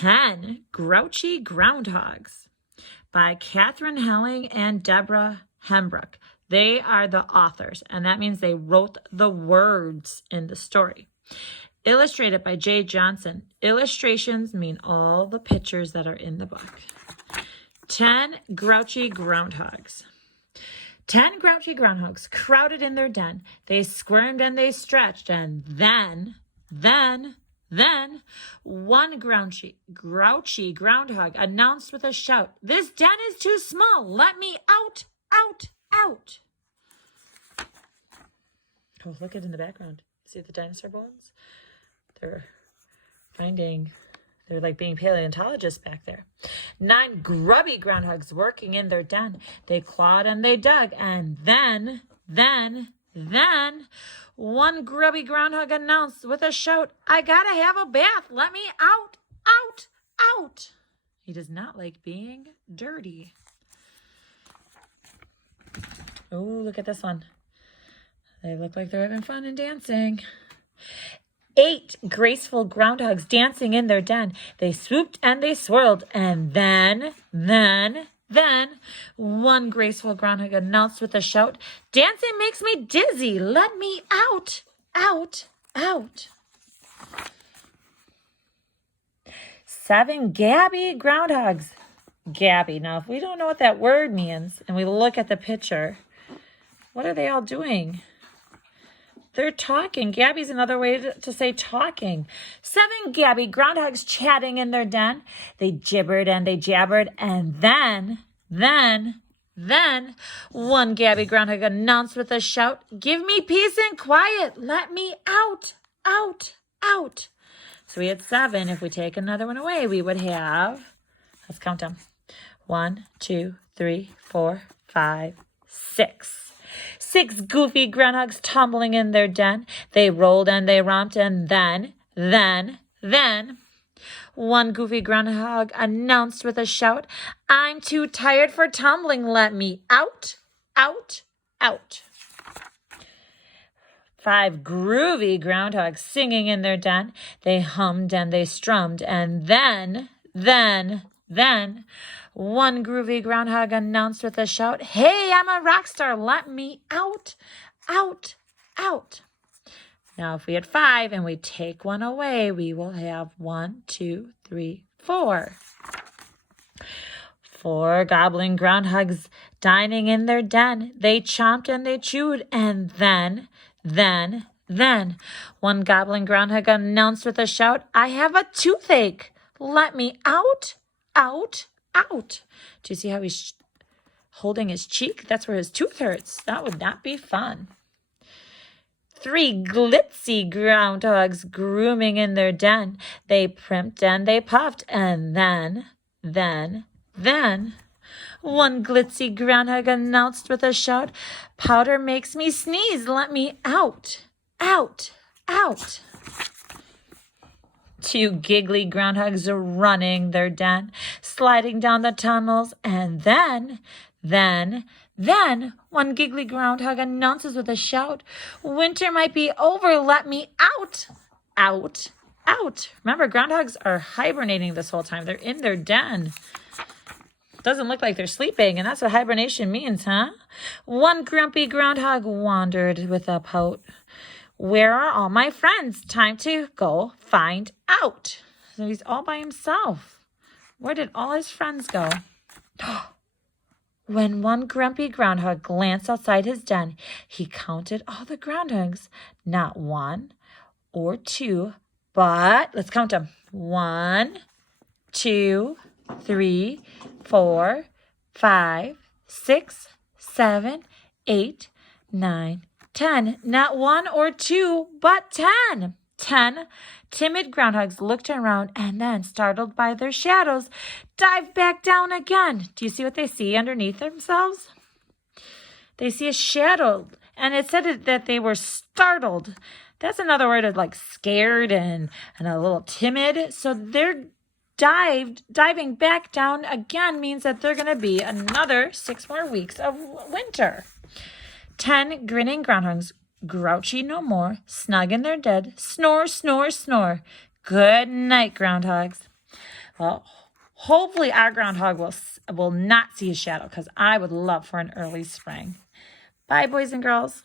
10 Grouchy Groundhogs by Catherine Helling and Deborah Hembrook. They are the authors, and that means they wrote the words in the story. Illustrated by Jay Johnson. Illustrations mean all the pictures that are in the book. 10 Grouchy Groundhogs. 10 grouchy groundhogs crowded in their den. They squirmed and they stretched, and then, one grouchy groundhog announced with a shout, "This den is too small. Let me out, out, out." Oh, look at it in the background. See the dinosaur bones? They're like being paleontologists back there. 9 grubby groundhogs working in their den. They clawed and they dug, and then, one grubby groundhog announced with a shout, "I gotta have a bath. Let me out, out, out." He does not like being dirty. Oh, look at this one. They look like they're having fun and dancing. 8 graceful groundhogs dancing in their den. They swooped and they swirled, and then, one graceful groundhog announced with a shout, "Dancing makes me dizzy. Let me out, out, out." 7 gabby groundhogs. Gabby. Now, if we don't know what that word means, and we look at the picture, what are they all doing? They're talking. Gabby's another way to say talking. 7 gabby groundhogs chatting in their den. They gibbered and they jabbered, and then, one gabby groundhog announced with a shout, "Give me peace and quiet. Let me out, out, out." So we had 7. If we take another one away, we would have, let's count them. 1, 2, 3, 4, 5, 6. 6 goofy groundhogs tumbling in their den. They rolled and they romped, and then, one goofy groundhog announced with a shout, "I'm too tired for tumbling. Let me out, out, out." 5 groovy groundhogs singing in their den. They hummed and they strummed, and then, one groovy groundhog announced with a shout, "Hey, I'm a rock star. Let me out, out, out." Now, if we had 5 and we take one away, we will have 1, 2, 3, 4. 4 gobbling groundhogs dining in their den. They chomped and they chewed, and then, one gobbling groundhog announced with a shout, "I have a toothache. Let me out, out, out." Do you see how he's holding his cheek? That's where his tooth hurts. That would not be fun. 3 glitzy groundhogs grooming in their den. They primped and they puffed, and then, one glitzy groundhog announced with a shout, "Powder makes me sneeze. Let me out, out, out." 2 giggly groundhogs are running their den, sliding down the tunnels, and then, one giggly groundhog announces with a shout, "Winter might be over. Let me out, out, out." Remember, groundhogs are hibernating this whole time. They're in their den. Doesn't look like they're sleeping, and that's what hibernation means, huh? 1 grumpy groundhog wandered with a pout. "Where are all my friends? Time to go find out." So he's all by himself. Where did all his friends go? When one grumpy groundhog glanced outside his den, he counted all the groundhogs. Not 1 or 2, but let's count them. 1, 2, 3, 4, 5, 6, 7, 8, 9, 10. Not 1 or 2, but 10. 10 timid groundhogs looked around and then, startled by their shadows, dived back down again. Do you see what they see underneath themselves? They see a shadow, and it said that they were startled. That's another word of like scared and a little timid. So they're diving back down again means that they're going to be another 6 more weeks of winter. 10 grinning groundhogs, grouchy no more, snug in their bed, snore, snore, snore. Good night, groundhogs. Well, hopefully our groundhog will not see his shadow because I would love for an early spring. Bye, boys and girls.